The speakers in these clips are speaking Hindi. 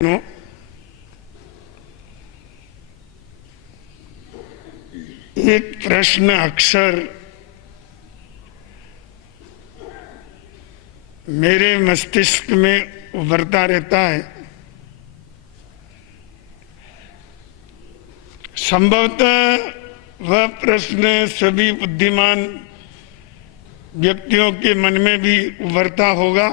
नो, एक प्रश्न अक्सर मेरे मस्तिष्क में उभरता रहता है। संभवतः वह प्रश्न सभी बुद्धिमान व्यक्तियों के मन में भी उभरता होगा।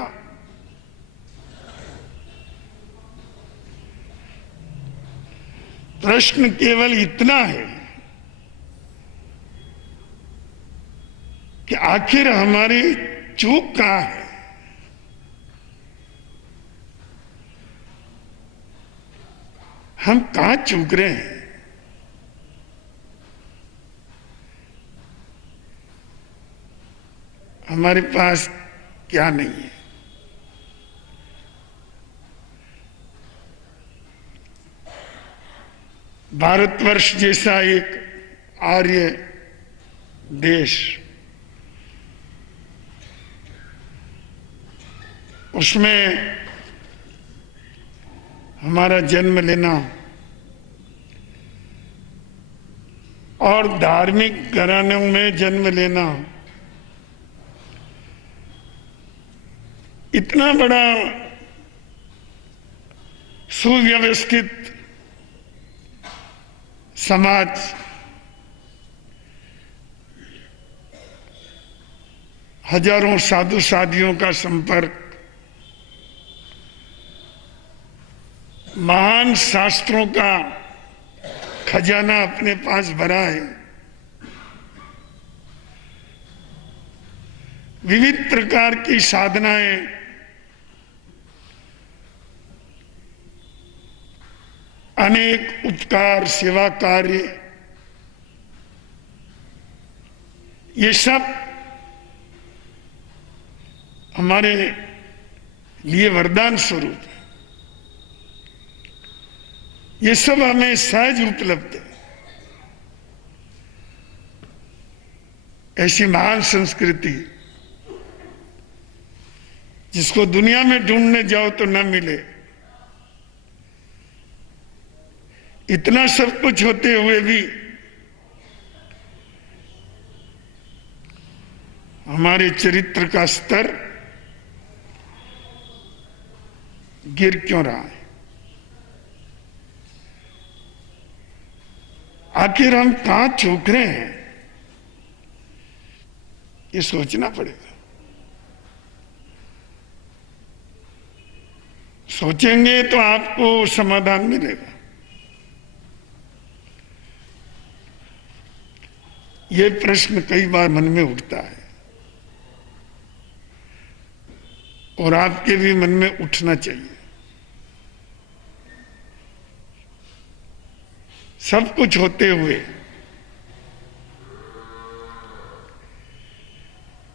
प्रश्न केवल इतना है कि आखिर हमारी चूक कहां है। हम कहां चूक रहे हैं। हमारे पास क्या नहीं है। भारतवर्ष जैसा एक आर्य देश, उसमें हमारा जन्म लेना और धार्मिक घरानों में जन्म लेना इतना बड़ा सुव्यवस्थित समाज, हजारों साधु साधियों का संपर्क, महान शास्त्रों का खजाना अपने पास भरा है, विविध प्रकार की साधनाएं, अनेक उपकार सेवा कार्य, ये सब हमारे लिए वरदान स्वरूप है। ये सब हमें सहज उपलब्ध है। ऐसी महान संस्कृति जिसको दुनिया में ढूंढने जाओ तो न मिले, इतना सब कुछ होते हुए भी हमारे चरित्र का स्तर गिर क्यों रहा है। आखिर हम कहां चूक रहे हैं, ये सोचना पड़ेगा। सोचेंगे तो आपको समाधान मिलेगा। ये प्रश्न कई बार मन में उठता है और आपके भी मन में उठना चाहिए। सब कुछ होते हुए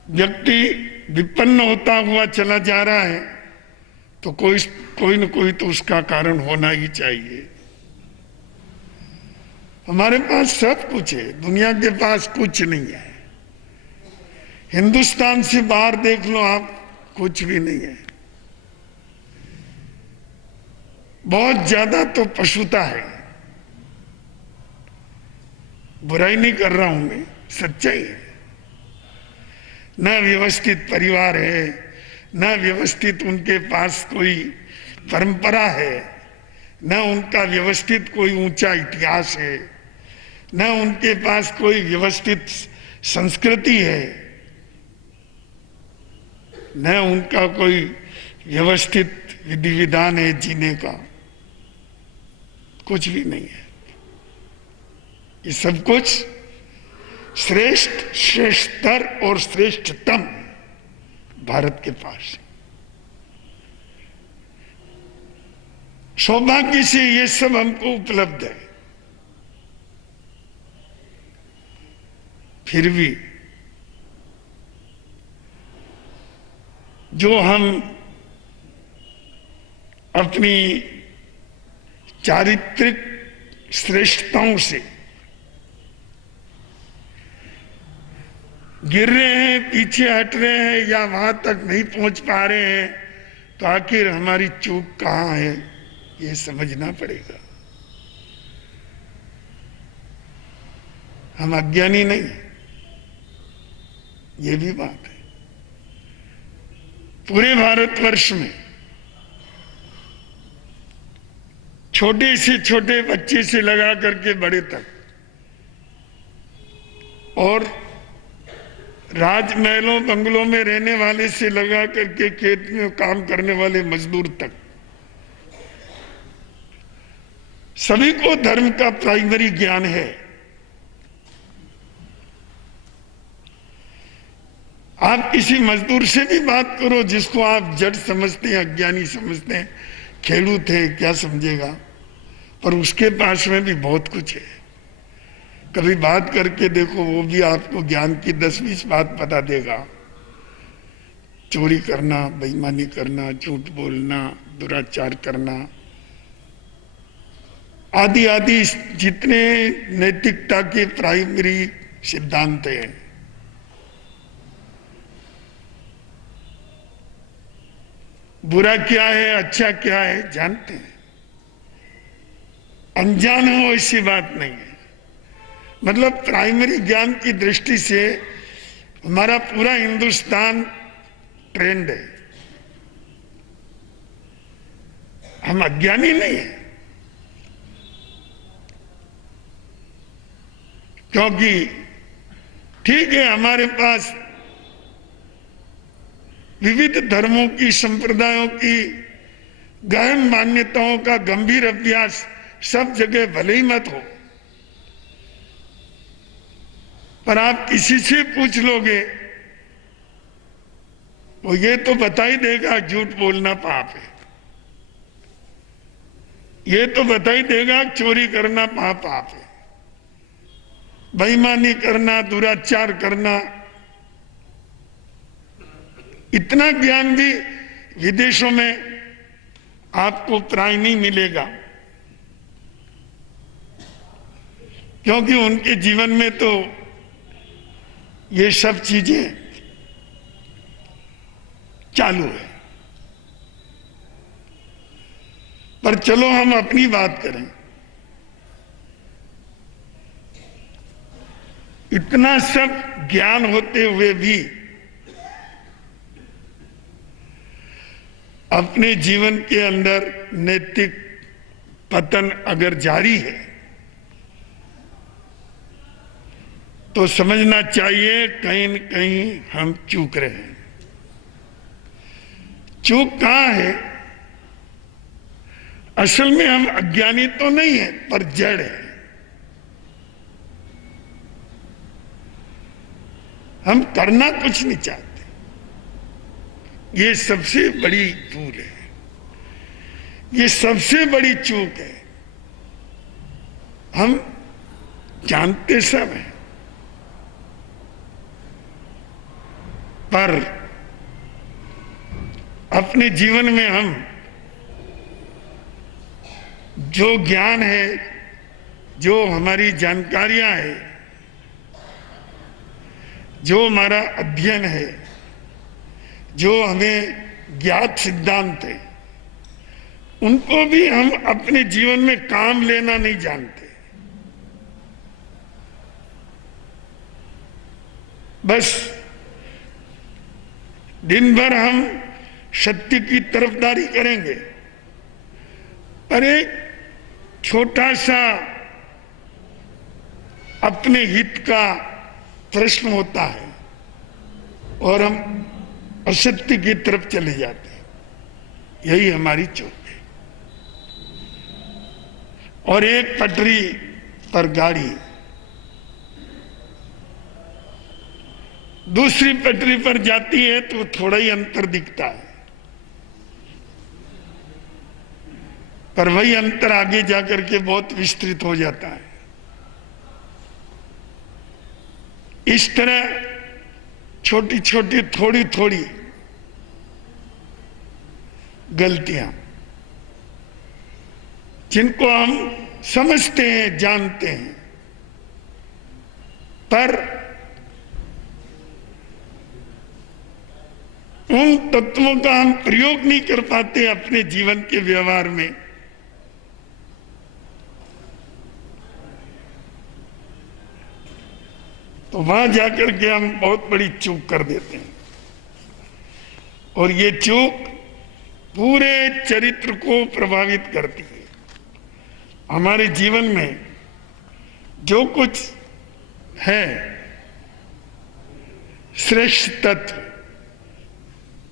व्यक्ति विपन्न होता हुआ चला जा रहा है तो कोई न कोई तो उसका कारण होना ही चाहिए। हमारे पास सब कुछ है, दुनिया के पास कुछ नहीं है। हिंदुस्तान से बाहर देख लो आप, कुछ भी नहीं है। बहुत ज्यादा तो पशुता है। बुराई नहीं कर रहा हूं मैं, सच्चाई है। न व्यवस्थित परिवार है, न व्यवस्थित उनके पास कोई परंपरा है, न उनका व्यवस्थित कोई ऊंचा इतिहास है, न उनके पास कोई व्यवस्थित संस्कृति है, न उनका कोई व्यवस्थित विधि विधान है जीने का। कुछ भी नहीं है। ये सब कुछ श्रेष्ठतर और श्रेष्ठतम भारत के पास है। सौभाग्य से ये सब हमको उपलब्ध है। फिर भी जो हम अपनी चारित्रिक श्रेष्ठताओं से गिर रहे हैं, पीछे हट रहे हैं या वहां तक नहीं पहुंच पा रहे हैं, तो आखिर हमारी चूक कहां है, ये समझना पड़ेगा। हम अज्ञानी नहीं, ये भी बात है। पूरे भारतवर्ष में छोटे से छोटे बच्चे से लगा करके बड़े तक, और राजमहलों बंगलों में रहने वाले से लगा करके खेत में काम करने वाले मजदूर तक, सभी को धर्म का प्राइमरी ज्ञान है। आप किसी मजदूर से भी बात करो जिसको आप जड़ समझते हैं, अज्ञानी समझते हैं, खेलू थे, क्या समझेगा, पर उसके पास में भी बहुत कुछ है। कभी बात करके देखो, वो भी आपको ज्ञान की 10-20 बात बता देगा। चोरी करना, बेईमानी करना, झूठ बोलना, दुराचार करना, आदि आदि जितने नैतिकता के प्राइमरी सिद्धांत हैं, बुरा क्या है, अच्छा क्या है, जानते हैं। अनजान हो ऐसी बात नहीं है। मतलब प्राइमरी ज्ञान की दृष्टि से हमारा पूरा हिंदुस्तान ट्रेंड है। हम अज्ञानी नहीं है, क्योंकि ठीक है हमारे पास विविध धर्मों की, संप्रदायों की गहन मान्यताओं का गंभीर अभ्यास सब जगह भले ही मत हो, पर आप किसी से पूछ लोगे वो ये तो बता ही देगा झूठ बोलना पाप है, ये तो बता ही देगा चोरी करना पाप है, बेईमानी करना, दुराचार करना। इतना ज्ञान भी विदेशों में आपको प्राय नहीं मिलेगा, क्योंकि उनके जीवन में तो ये सब चीजें चालू है। पर चलो हम अपनी बात करें। इतना सब ज्ञान होते हुए भी अपने जीवन के अंदर नैतिक पतन अगर जारी है तो समझना चाहिए कहीं न कहीं हम चूक रहे हैं। चूक कहां है? असल में हम अज्ञानी तो नहीं है, पर जड़ है। हम करना कुछ नहीं चाहते। ये सबसे बड़ी भूल है, ये सबसे बड़ी चूक है। हम जानते सब हैं, पर अपने जीवन में हम जो ज्ञान है, जो हमारी जानकारियां है, जो हमारा अध्ययन है, जो हमें ज्ञात सिद्धांत है, उनको भी हम अपने जीवन में काम लेना नहीं जानते। बस दिन भर हम सत्य की तरफदारी करेंगे, पर एक छोटा सा अपने हित का प्रश्न होता है और हम असत्य की तरफ चले जाते हैं। यही हमारी चूक है। और एक पटरी पर गाड़ी दूसरी पटरी पर जाती है तो थोड़ा ही अंतर दिखता है, पर वही अंतर आगे जाकर के बहुत विस्तृत हो जाता है। इस तरह छोटी छोटी थोड़ी थोड़ी गलतियां जिनको हम समझते हैं, जानते हैं, पर उन तत्वों का हम प्रयोग नहीं कर पाते अपने जीवन के व्यवहार में, तो वहां जाकर के हम बहुत बड़ी चूक कर देते हैं, और ये चूक पूरे चरित्र को प्रभावित करती है। हमारे जीवन में जो कुछ है श्रेष्ठ तत्व,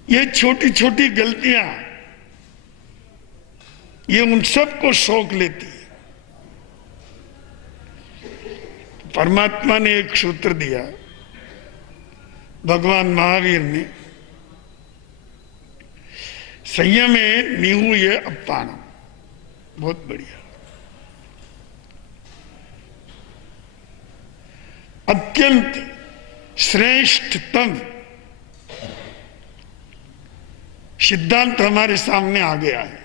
ये छोटी छोटी गलतियां, ये उन सबको सोख लेती है। परमात्मा ने एक सूत्र दिया, भगवान महावीर ने, संयमे निहूय अप्पानम, बहुत बढ़िया। अत्यंत श्रेष्ठतम सिद्धांत हमारे सामने आ गया है।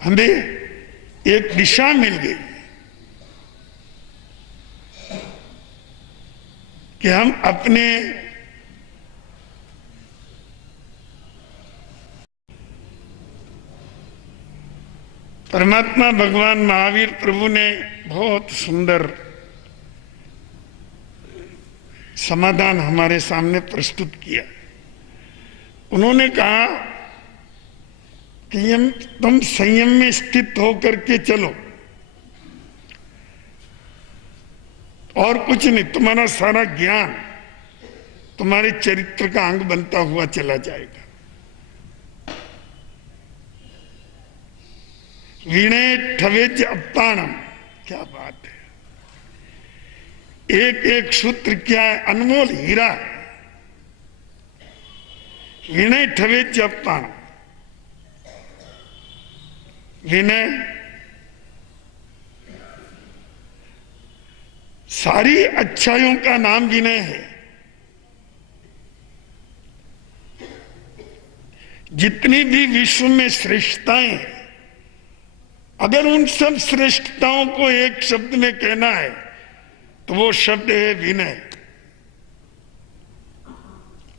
हमें एक दिशा मिल गई कि हम अपने परमात्मा भगवान महावीर प्रभु ने बहुत सुंदर समाधान हमारे सामने प्रस्तुत किया। उन्होंने कहा कि तुम संयम में स्थित होकर के चलो, और कुछ नहीं, तुम्हारा सारा ज्ञान तुम्हारे चरित्र का अंग बनता हुआ चला जाएगा। विनय ठवेज अप्पाणम, क्या बात है। एक एक सूत्र क्या है, अनमोल हीरा है। विनय ठवेज अप्पाणम, विनय सारी अच्छाइयों का नाम विनय है। जितनी भी विश्व में श्रेष्ठताएं हैं, अगर उन सब श्रेष्ठताओं को एक शब्द में कहना है तो वो शब्द है विनय।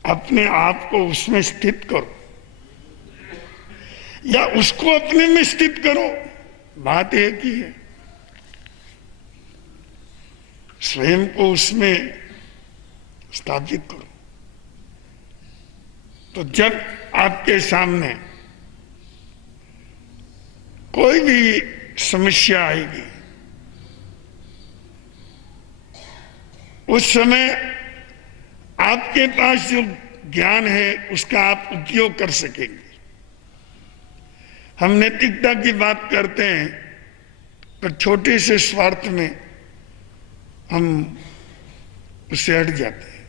अपने आप को उसमें स्थित करो, या उसको अपने में स्थित करो, बात एक ही है। स्वयं को उसमें स्थापित करो। तो जब आपके सामने कोई भी समस्या आएगी, उस समय आपके पास जो ज्ञान है उसका आप उपयोग कर सकेंगे। हम नैतिकता की बात करते हैं, पर छोटे से स्वार्थ में हम उससे हट जाते हैं।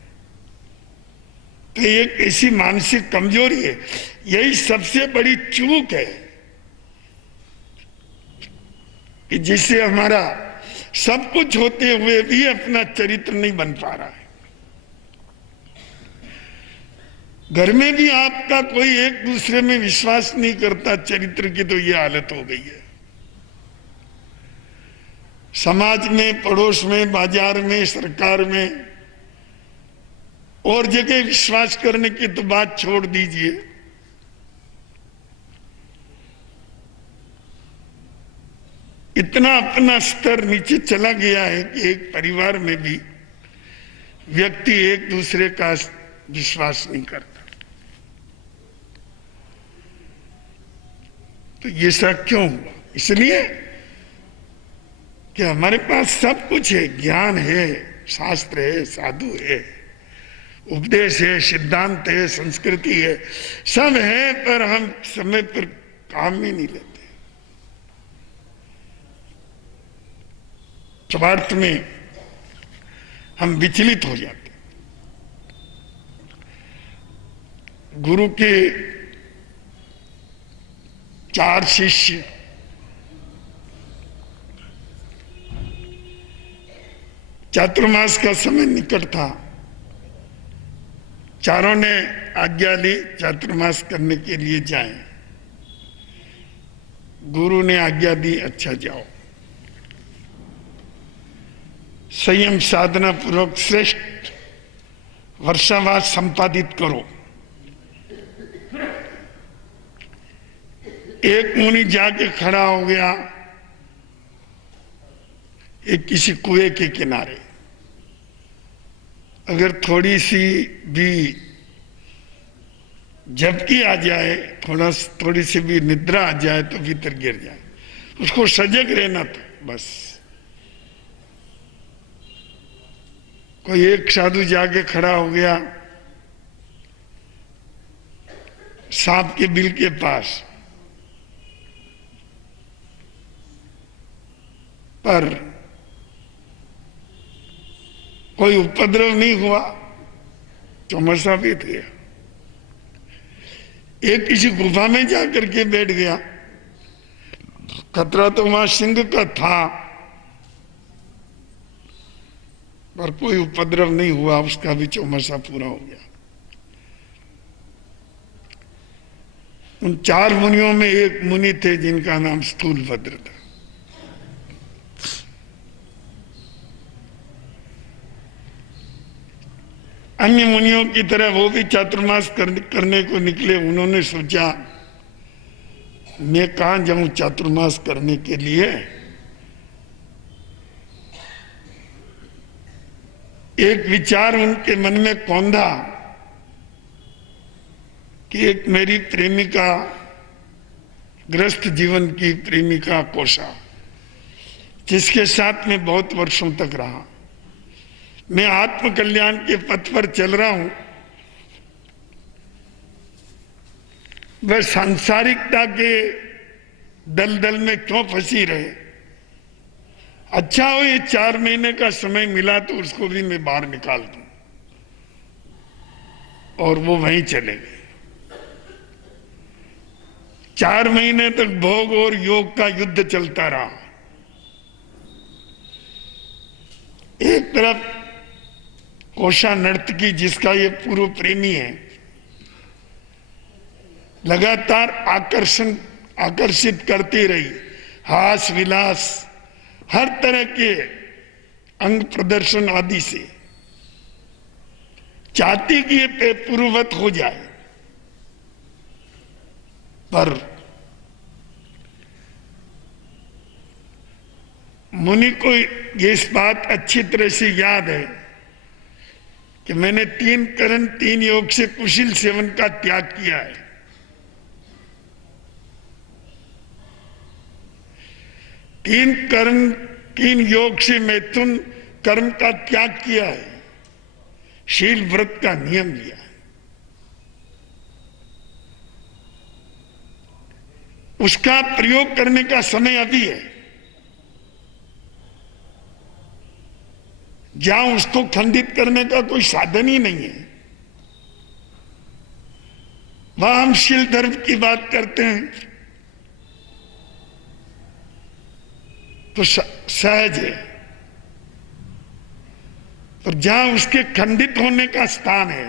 तो एक ऐसी मानसिक कमजोरी है, यही सबसे बड़ी चूक है कि जिससे हमारा सब कुछ होते हुए भी अपना चरित्र नहीं बन पा रहा है। घर में भी आपका कोई एक दूसरे में विश्वास नहीं करता चरित्र की, तो ये हालत हो गई है। समाज में, पड़ोस में, बाजार में, सरकार में और जगह विश्वास करने की तो बात छोड़ दीजिए। इतना अपना स्तर नीचे चला गया है कि एक परिवार में भी व्यक्ति एक दूसरे का विश्वास नहीं करता। तो ये सब क्यों हुआ? इसलिए कि हमारे पास सब कुछ है, ज्ञान है, शास्त्र है, साधु है, उपदेश है, सिद्धांत है, संस्कृति है, सब है, पर हम समय पर काम ही नहीं लेते। स्वार्थ में हम विचलित हो जाते। गुरु के 4 शिष्य चातुर्मास का समय निकट था, चारों ने आज्ञा ली चातुर्मास करने के लिए जाएं। गुरु ने आज्ञा दी, अच्छा जाओ, संयम साधना पूर्वक श्रेष्ठ वर्षावास संपादित करो। एक मुनि जाके खड़ा हो गया एक किसी कुएं के किनारे। अगर थोड़ी सी भी झपकी आ जाए, थोड़ी सी भी निद्रा आ जाए तो भीतर गिर जाए। उसको सजग रहना था बस। कोई एक साधु जाके खड़ा हो गया सांप के बिल के पास, पर कोई उपद्रव नहीं हुआ, चौमसा बीत गया। एक किसी गुफा में जाकर के बैठ गया, खतरा तो वहां सिंह का था, पर कोई उपद्रव नहीं हुआ, उसका भी चौमसा पूरा हो गया। उन 4 मुनियों में एक मुनि थे जिनका नाम स्थूलभद्र था। अन्य मुनियों की तरह वो भी चातुर्मास करने को निकले। उन्होंने सोचा मैं कहां जाऊं चातुर्मास करने के लिए। एक विचार उनके मन में कौंधा कि एक मेरी प्रेमिका, ग्रस्त जीवन की प्रेमिका कोशा, जिसके साथ में बहुत वर्षों तक रहा, मैं आत्म कल्याण के पथ पर चल रहा हूं, वह सांसारिकता के दलदल में क्यों फंसी रहे। अच्छा हो ये 4 महीने का समय मिला तो उसको भी मैं बाहर निकाल दूं। और वो वहीं चले गए। 4 महीने तक भोग और योग का युद्ध चलता रहा। एक तरफ कोशा नर्तकी, जिसका ये पूर्व प्रेमी है, लगातार आकर्षित करती रही, हास विलास हर तरह के अंग प्रदर्शन आदि से, चाहती कि ये पूर्ववत हो जाए। पर मुनि को ये इस बात अच्छी तरह से याद है कि मैंने 3 करण 3 योग से कुशील सेवन का त्याग किया है। तीन करण 3 योग से मैथुन कर्म का त्याग किया है, शील व्रत का नियम लिया है। उसका प्रयोग करने का समय अभी है, जहां उसको खंडित करने का कोई साधन ही नहीं है। वहां हम शील धर्म की बात करते हैं तो सहज है, पर जहां उसके खंडित होने का स्थान है,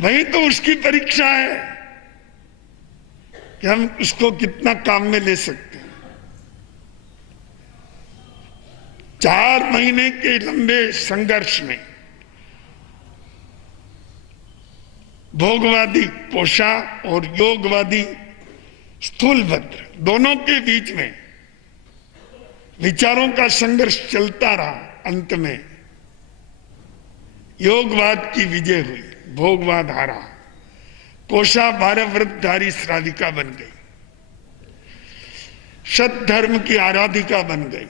वहीं तो उसकी परीक्षा है कि हम उसको कितना काम में ले सकते हैं। 4 महीने के लंबे संघर्ष में भोगवादी कोशा और योगवादी स्थूलभद्र दोनों के बीच में विचारों का संघर्ष चलता रहा। अंत में योगवाद की विजय हुई, भोगवाद हारा। कोशा 12 व्रतधारी श्राविका बन गई, सत धर्म की आराधिका बन गई,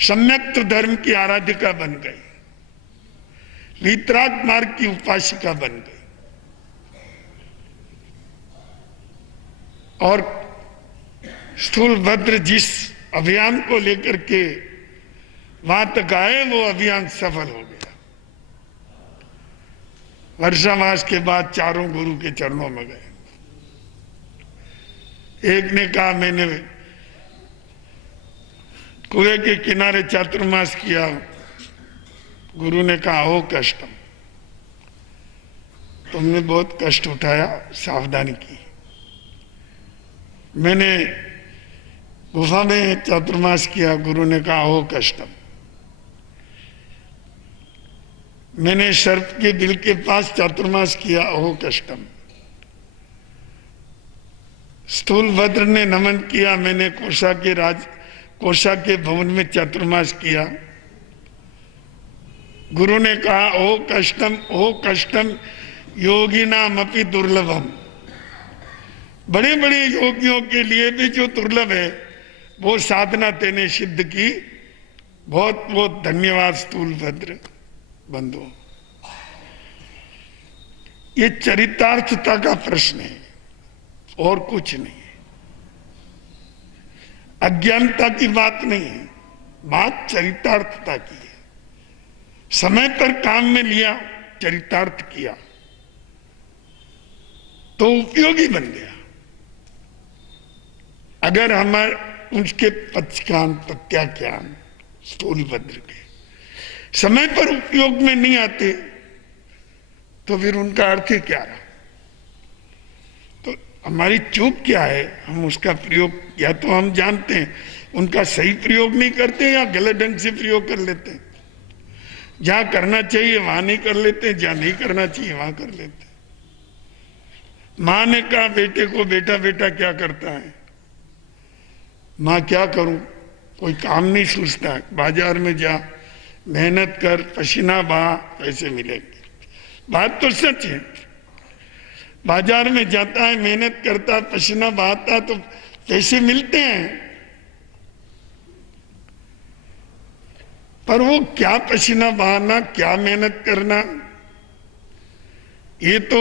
सम्यक्त धर्म की आराधिका बन गई, वीतराग मार्ग की उपासिका बन गई। और स्थूलभद्र जिस अभियान को लेकर के वहां तक आए, वो अभियान सफल हो गया। वर्षावास के बाद चारों गुरु के चरणों में गए। एक ने कहा मैंने कुएं के किनारे चातुर्मास किया। गुरु ने कहा हो कष्टम, तुमने बहुत कष्ट उठाया, सावधानी की। मैंने गुफा में चातुर्मास किया। गुरु ने कहा हो कष्टम। मैंने सर्प के बिल के पास चातुर्मास किया, हो कष्टम। स्थूलभद्र ने नमन किया, मैंने कोषा के भवन में चातुर्मास किया। गुरु ने कहा ओ कष्टम योगिनाम अपि दुर्लभम, बड़े बड़े योगियों के लिए भी जो दुर्लभ है वो साधना तेने सिद्ध की। बहुत बहुत धन्यवाद स्थूलभद्र बंधु। ये चरितार्थता का प्रश्न है और कुछ नहीं है, अज्ञानता की बात नहीं है, बात चरितार्थता की है। समय पर काम में लिया, चरितार्थ किया तो उपयोगी बन गया। अगर हमारे उसके पक्षकान प्रत्याख्यान स्थूलभद्र के समय पर उपयोग में नहीं आते तो फिर उनका अर्थ ही क्या रहा? तो हमारी चूक क्या है, हम उसका प्रयोग या तो हम जानते हैं उनका सही प्रयोग नहीं करते या गलत ढंग से प्रयोग कर लेते हैं। जहां करना चाहिए वहां नहीं कर लेते, जहां नहीं करना चाहिए वहां कर लेते। मां ने कहा बेटे को, बेटा बेटा क्या करता है? मां क्या करूं, कोई काम नहीं सूझता, बाजार में जा, मेहनत कर, पसीना बहा, पैसे मिलेंगे। बात तो सच है, बाजार में जाता है, मेहनत करता, पसीना बहाता तो पैसे मिलते हैं, पर वो क्या पसीना बहाना, क्या मेहनत करना, ये तो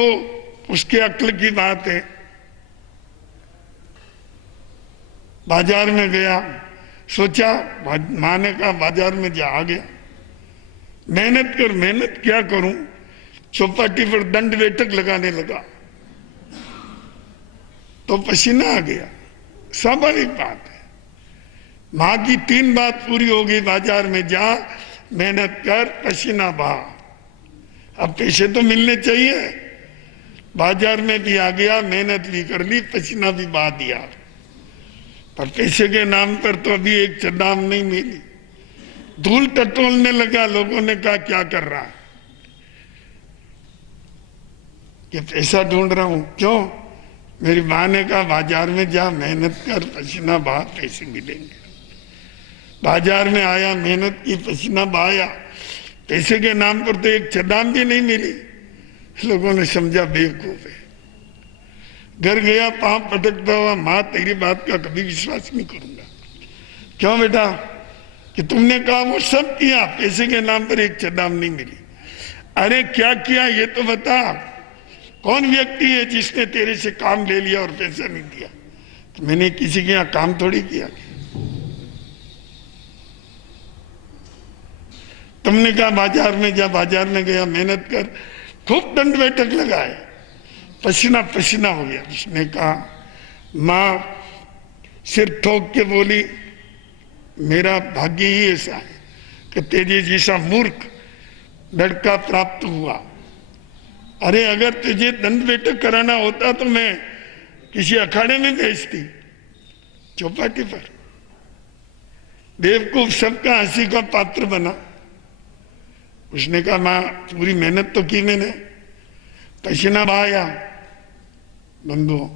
उसके अक्ल की बात है। बाजार में गया, सोचा, मां ने कहा बाजार में जा, आ गया, मेहनत कर, मेहनत क्या करूं, चौपाटी पर दंड बैठक लगाने लगा तो पसीना आ गया, स्वाभाविक बात है। मां की 3 बात पूरी हो गई, बाजार में जा, मेहनत कर, पसीना बहा। अब पैसे तो मिलने चाहिए, बाजार में भी आ गया, मेहनत भी कर ली, पसीना भी बहा दिया, पर पैसे के नाम पर तो अभी एक चदाम नहीं मिली। धूल टटोलने लगा, लोगों ने कहा क्या कर रहा है? कि पैसा ढूंढ रहा हूं। क्यों? मेरी मां ने कहा बाजार में जा, मेहनत कर, पसीना बहा, पैसे मिलेंगे। बाजार में आया, मेहनत की, पसीना बहाया, पैसे के नाम पर तो एक चदाम भी नहीं मिली। लोगों ने समझा बेवकूफ है। घर गया, पांव पटकता हुआ, मां तेरी बात का कभी विश्वास नहीं करूंगा। क्यों बेटा? कि तुमने कहा वो सब किया, पैसे के नाम पर एक चदाम नहीं मिली। अरे क्या किया ये तो बता, कौन व्यक्ति है जिसने तेरे से काम ले लिया और पैसा नहीं दिया? तो मैंने किसी के यहां काम थोड़ी किया। तुमने कहा बाजार में जा, बाजार में गया, मेहनत कर, खूब दंड बैठक लगाए, पसीना पसीना हो गया। उसने कहा, मां सिर ठोक के बोली, मेरा भाग्य ही ऐसा है कि तेरे जैसा मूर्ख लड़का प्राप्त हुआ। अरे अगर तुझे दंड बैठक कराना होता तो मैं किसी अखाड़े में भेजती, चौपाटी पर। बेवकूफ सबका हंसी का पात्र बना। उसने कहा, मां पूरी मेहनत तो की मैंने, पसीना बहाया। बंधुओं,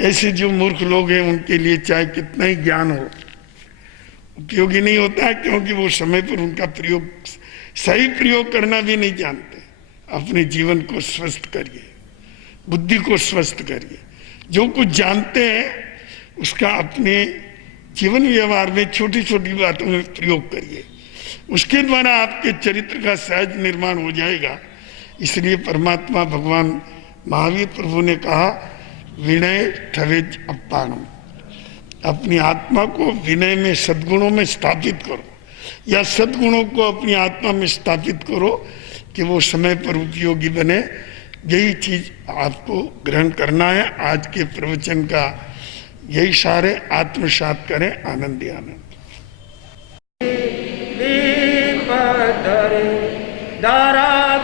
ऐसे जो मूर्ख लोग हैं उनके लिए चाहे कितना ही ज्ञान हो उपयोगी नहीं होता है, क्योंकि वो समय पर उनका प्रयोग, सही प्रयोग करना भी नहीं जानते। अपने जीवन को स्वस्थ करिए, बुद्धि को स्वस्थ करिए। जो कुछ जानते हैं उसका अपने जीवन व्यवहार में छोटी छोटी बातों में प्रयोग करिए, उसके द्वारा आपके चरित्र का सहज निर्माण हो जाएगा। इसलिए परमात्मा भगवान महावीर प्रभु ने कहा, विनय ठवेज अप्पाणम, अपनी आत्मा को विनय में, सद्गुणों में स्थापित करो, या सद्गुणों को अपनी आत्मा में स्थापित करो कि वो समय पर उपयोगी बने। यही चीज आपको ग्रहण करना है। आज के प्रवचन का यही सार है, आत्मसात करें। आनंद ही आनंद।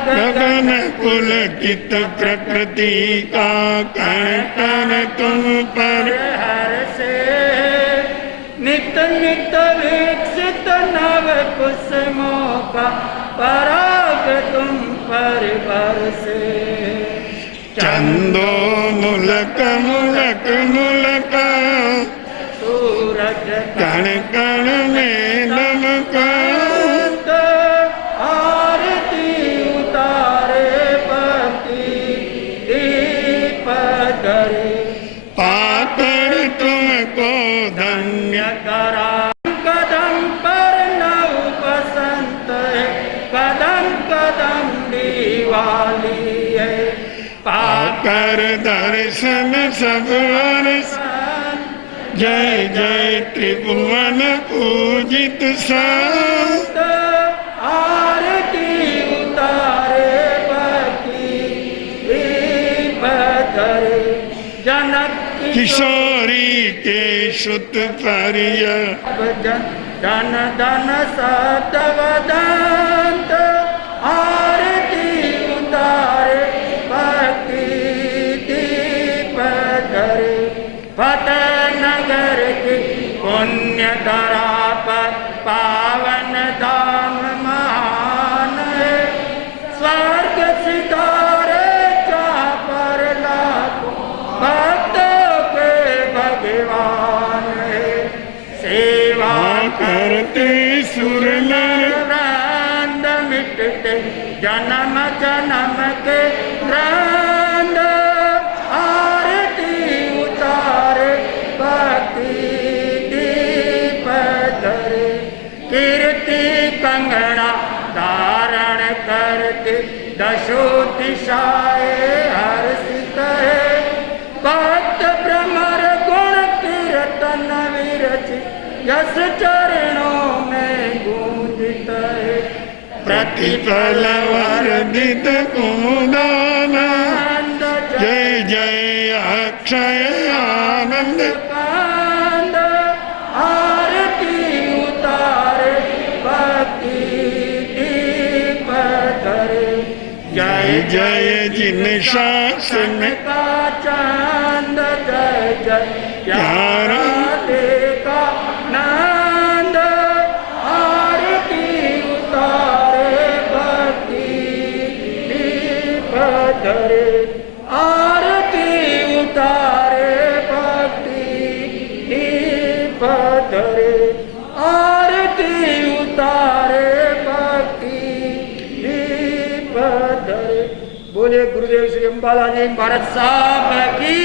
गगन पुलकित प्रकृति का कण कण तुम पर हर्षे, नित नित विकसित नव कुसुमों का पराग तुम पर बरसे। चंदो मुलक मुल वाली है। पाकर दर्शन सब हर्ष, जय जय त्रिभुवन पूजित संत। आरती उतारे भक्ति पधरे, जनक किशोरी के सुत परिय, धन धन सतवदंत। आरती उतारे भक्ति दीप धरे, फतेह नगर की पुण्य धरा पर पावन धाम महान है। स्वर्ग सितारे जहाँ पर लाखों भक्तों के भगवान है। सेवा करते सुर नर, वृंद मिटते जन्म जन्म के वृंद। आरती उतारे भक्ति दीप धरे, कीर्ति कंगना धारण करते दशो दिशाएं हर्षित है। भक्त भ्रमर गुण कीर्तन विरचित, यश चरणों में गूंजित है। प्रतिफल वर्धित कुमुदान, जय जय अक्षय आनंद। कांद, आरती उतारे भक्ति दीप धरे, जय जय जिन शासन का चांद, जय जय प्यारा देखा नंद। आरती उतारे भक्ति दीप धरे, आरती उतारे भक्ति दीप धरे, आरती उतारे भक्ति दीप धरे। बोले गुरुदेव श्री अंबाला जी महाराज साहब की।